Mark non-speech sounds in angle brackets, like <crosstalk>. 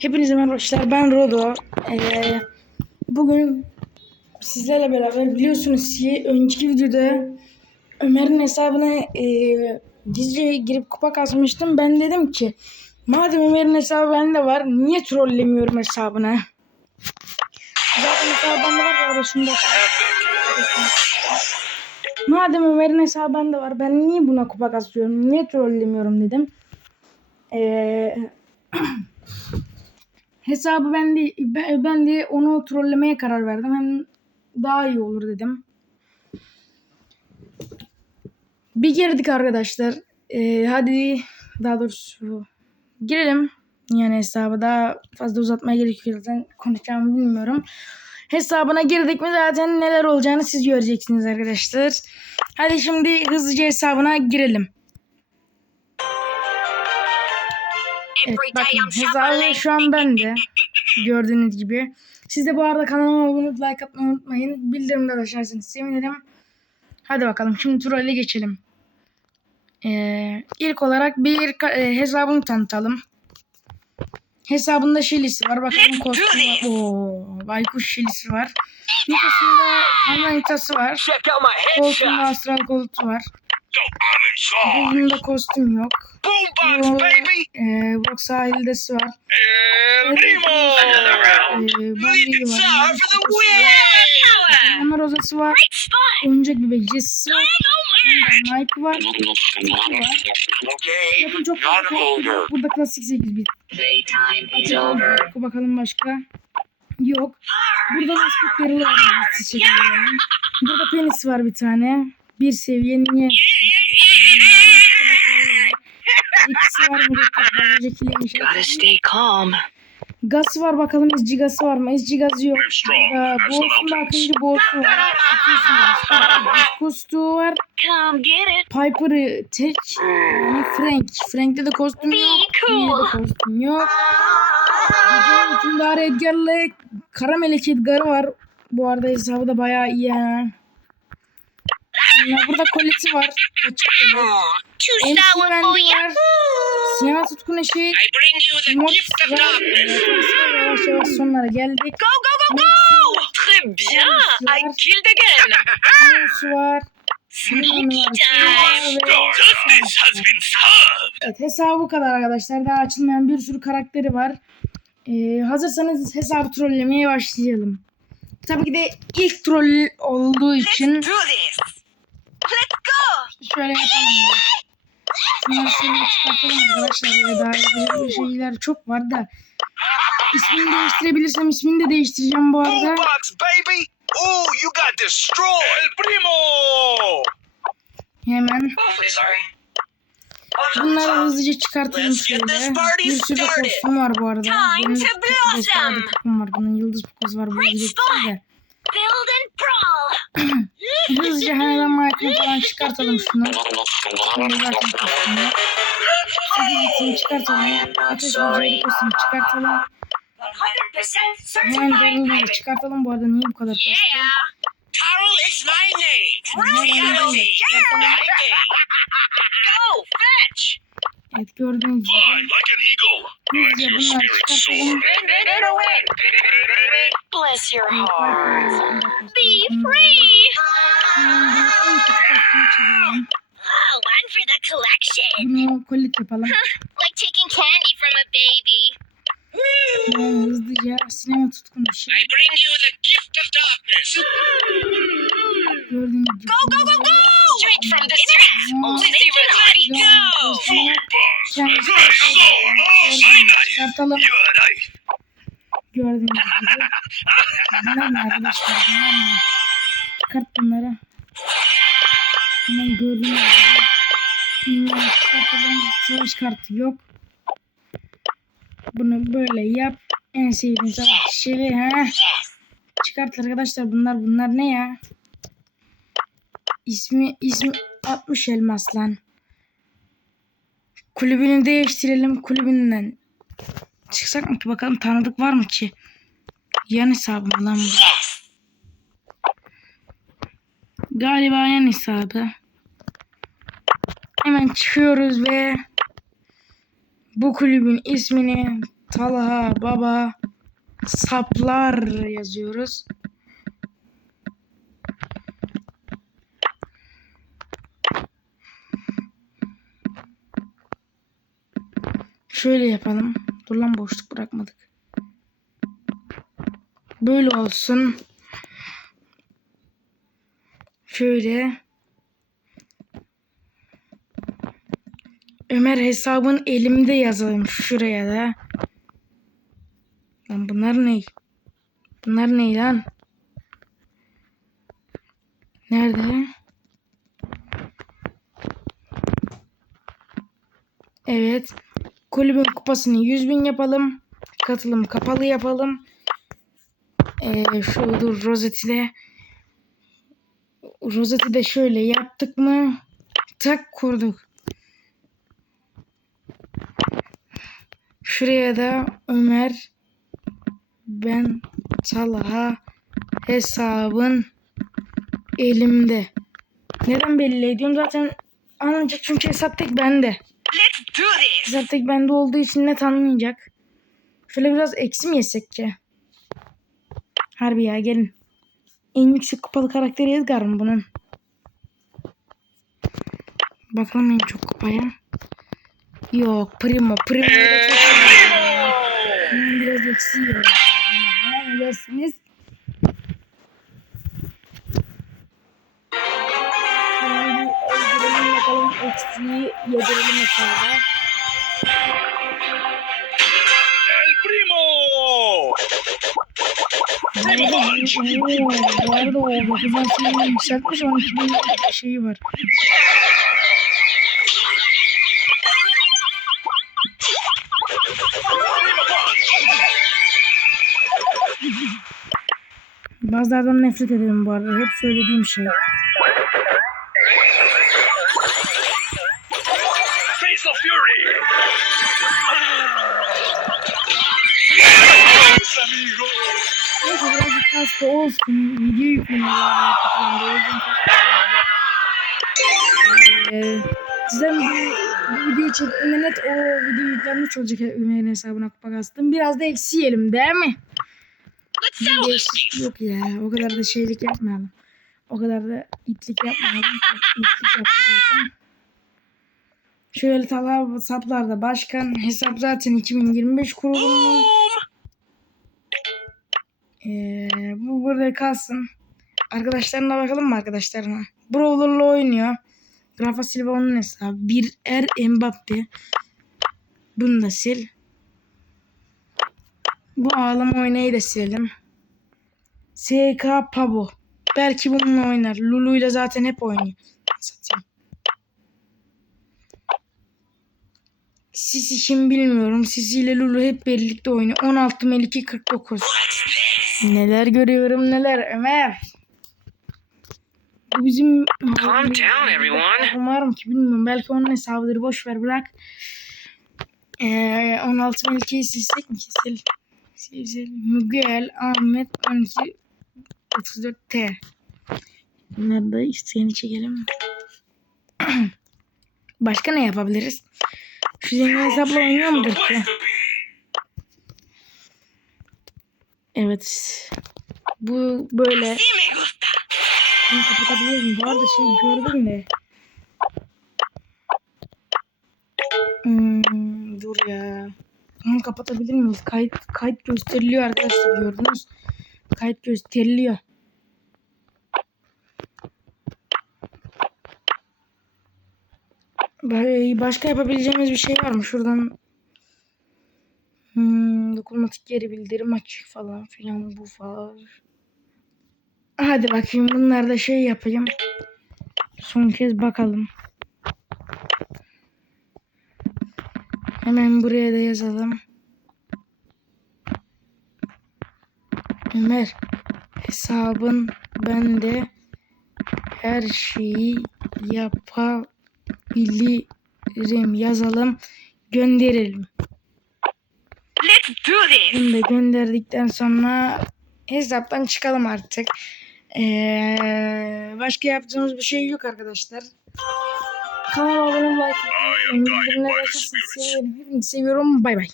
Hepinize merhaba arkadaşlar. Ben Rodo. Ee, bugün sizlerle beraber biliyorsunuz ki önceki videoda Ömer'in hesabına e, gizli girip kupa kasmıştım. Ben dedim ki madem Ömer'in hesabı bende var niye trollemiyorum hesabına? Zaten hesabı bende var. bu arada şunu da Madem Ömer'in hesabı bende var ben niye buna kupa kasıyorum? Niye trollemiyorum dedim. Eee <clears throat> hesabı ben de ben, de onu trollemeye karar verdim. Hem daha iyi olur dedim. Bir girdik arkadaşlar. Ee, hadi daha doğrusu girelim. Yani hesabı daha fazla uzatmaya gerek yok. Zaten konuşacağımı bilmiyorum. Hesabına girdik mi zaten neler olacağını siz göreceksiniz arkadaşlar. Hadi şimdi hızlıca hesabına girelim. Evet bakın hesabı şu an bende. <laughs> Gördüğünüz gibi. Siz de bu arada kanalıma abone olup like atmayı unutmayın. Bildirimde de açarsanız sevinirim. Hadi bakalım şimdi trole geçelim. Ee, ilk olarak bir e, hesabını tanıtalım. Hesabında şilisi var. Bakalım kostümü. Oo, baykuş şilisi var. Nitosunda panda nitası var. Koltuğunda astral kolutu var. Buzunda kostüm yok. Boombox, Bu, baby. e, Brock sahildesi var. Primo. Another round. E, Lead tower for the win. Hammer rozası var. Oyuncak bir becerisi var. Nike var. Okay, Bakın çok older. Burada klasik 8 bit. Bakalım başka. Yok. Burada maskotları var. Burada penis var bir tane. Bir seviye niye? İkisi var mı? Önceki Gotta stay calm. Gaz var bakalım SG gazı var mı? SG gazı yok. the Boğaz'ın da akıncı Boğaz'ı var. Kostuğu var. Come get it. Piper'ı tek. Yani Frank. Frank'te de kostüm yok. cool. De kostüm yok. Gecenin hükümdarı Edgar'la Kara Melek Edgar'ı var. Bu arada hesabı da bayağı iyi ha. Sonra burada koleti var. Açık kolet. Two MC star one for Wendy ya. var. Sinema tutkun eşek. I bring you the Mortis gift of var. darkness. Yavaş yavaş sonlara geldik. Go, go, go, go! Très bien. I killed again. News var. Sneaky time. Justice has been served. Evet hesabı bu kadar arkadaşlar. Daha açılmayan bir sürü karakteri var. Ee, hazırsanız hesabı trollemeye başlayalım. Tabii ki de ilk troll olduğu için Do this. Let's go. şöyle yapalım da. Şunları şöyle çıkartalım arkadaşlar. Böyle daha yapacak şeyler çok var da. İsmini değiştirebilirsem ismini de değiştireceğim bu arada. Boombox, baby. Ooh, you got destroyed. El Primo. Hemen Sorry. bunları hızlıca çıkartalım Let's get şöyle. this party Bir sürü started. kostüm var bu arada. Time Benim to de blossom. bir takım var. Bunun yıldız pokozu var. Bu yıldız de. Build and brawl. <clears throat> Hızlıca hemen Michael'ı falan çıkartalım şunu. Sigilitini çıkartalım. Ateş böceği kostümü çıkartalım. 100% Hemen Daryl'ı çıkartalım. Bu arada niye bu kadar? Yeah. Carol is my name. Daryl'ı çıkartalım. Go, fetch. Evet gördüğünüz gibi. like an eagle. Hızlıca bunları çıkartalım. Bless your heart. Be free. En kötü kostümü çevirelim. Oh, one for the collection. Bunu kolit yapalım. Like taking candy from a baby. Hemen hızlıca sinema tutkun bir şey. I bring you the gift of darkness. Gördüğünüz gibi. Go, go, go, go! Straight from the streets. Oh, Lizzie was ready, go! Kendisi çıkartalım. Gördüğünüz gibi. <laughs> Bunlar ne arkadaşlar? Bunlar ne? Çıkart bunları. Hemen çıkartalım. Savaş kartı yok. Bunu böyle yap. En sevdiğim savaş şeyi ha. Çıkart arkadaşlar bunlar bunlar ne ya? İsmi ismi 60 elmas lan. Kulübünü değiştirelim kulübünden. Çıksak mı ki bakalım tanıdık var mı ki? Yan hesabım lan bu. Galiba yan hesabı. Hemen çıkıyoruz ve bu kulübün ismini Talha Baba Saplar yazıyoruz. Şöyle yapalım. Dur lan boşluk bırakmadık. Böyle olsun. Şöyle. Ömer hesabın elimde yazalım şuraya da. Lan bunlar ne? Bunlar ne lan? Nerede? Evet. Kulübün kupasını 100 bin yapalım. Katılım kapalı yapalım. Ee, şu dur rozeti de rozeti de şöyle yaptık mı? Tak kurduk. Şuraya da Ömer ben Talha hesabın elimde. Neden belli ediyorum? Zaten anlayacak çünkü hesap tek bende. Let's do this. Hesap tek bende olduğu için net anlayacak. Şöyle biraz eksi mi yesek ki? Harbi ya gelin. En yüksek kupalı karakteri Edgar mı bunun? Bakalım en çok kupaya. Yok Primo. Primo da biraz eksi yiyorum. Ne dersiniz? Şimdi bakalım eksiği yedirelim hesaba. Oo, bu arada o 9'dan sonra yükseltmiş 12 bin şeyi var. Bazılardan nefret ederim bu arada. Hep söylediğim şey. Face of fury. Yes, amigo. Neyse birazcık hasta olsun. Video yükleniyorlar. Ee, Sizden bu, bu video çektiğimde net o video yüklenmiş olacak Ömer'in hesabına kupa kastım. Biraz da eksi yiyelim değil mi? Yok- ya o kadar da şeylik yapmayalım. O kadar da itlik yapmayalım. İtlik zaten. Şöyle talha saplarda başkan hesap zaten 2025 kurulumlu. Ee, bu burada kalsın. Arkadaşlarına bakalım mı arkadaşlarına? Brawler'la oynuyor. Rafa Silva onun hesabı. Bir er Mbappe. Bunu da sil. Bu ağlama oynayı da silelim. SK Pabo. Belki bununla oynar. Lulu ile zaten hep oynuyor. Satayım. Sisi kim bilmiyorum. Sisi ile Lulu hep birlikte oynuyor. 16 Melike 49. Neler görüyorum neler Ömer. Bu bizim... Calm down, everyone. Umarım ki bilmiyorum. Belki onun hesabıdır. Boş ver bırak. Ee, 16 Melike'yi silsek mi? Sil. Sil sil. Miguel Ahmet 12 34 T. Bunları da isteyeni çekelim. <clears throat> Başka ne yapabiliriz? Şu zengin hesapla oynuyor mudur ki? Evet. Bu böyle. Bunu kapatabilirim. Bu arada şey gördüm de. Hmm, dur ya. Bunu kapatabilir miyiz? Kayıt, kayıt gösteriliyor arkadaşlar gördünüz. Kayıt gösteriliyor. Ba- Başka yapabileceğimiz bir şey var mı? Şuradan dokunmatik geri bildirim açık falan filan bu falan. Hadi bakayım bunlar da şey yapayım. Son kez bakalım. Hemen buraya da yazalım. Ömer hesabın bende her şeyi yapabilirim yazalım gönderelim. Let's do this. Bunu da gönderdikten sonra hesaptan çıkalım artık. Ee, başka yaptığımız bir şey yok arkadaşlar. Kanala abone olmayı, like bildirimleri sevinirim. Hepinizi seviyorum. Bay bay.